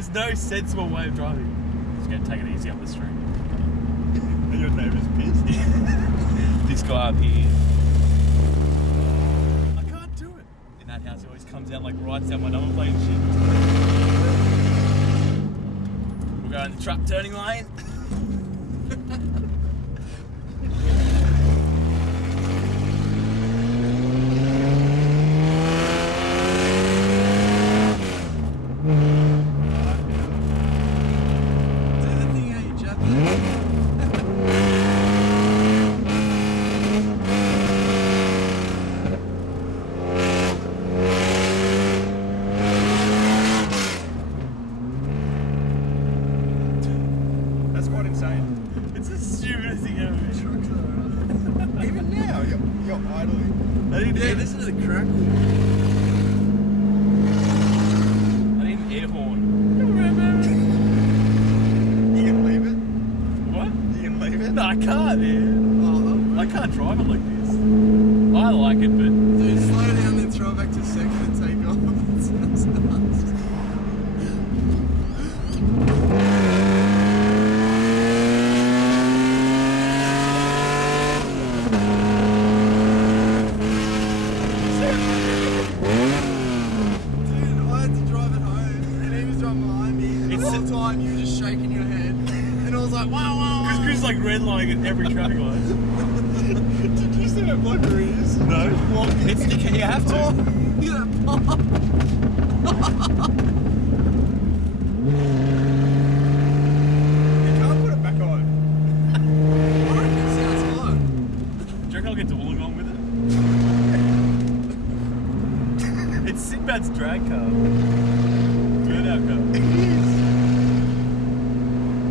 There's no sensible way of driving. Just gonna take it easy up the street. And your neighbour's pissed. This guy up here. I can't do it. In that house, he always comes down, like, writes down my number plate and shit. We'll go in the truck turning lane. That's quite insane. It's the stupidest thing ever. Even now, you're idling. I need Yeah, listen to the crackle. I need an air horn. You can leave it? What? You can leave it? No, I can't, man. Oh, I can't drive it like this. I like it, but dude, slow down, then throw it back to second and take off. It sounds nuts. Dude, I had to drive it home, and he was driving behind me. And It's the whole the- time you were just shaking your head, and I was like, wow, wow, because wow. Chris is like redlining at every traffic light. Did you see how block your ears? No. It's the key, you have to. Oh, yeah, pop. You can't put it back on. I reckon it sounds hot. Do you reckon I'll get to Wollongong with it? It's Sinbad's drag car. Burnout car.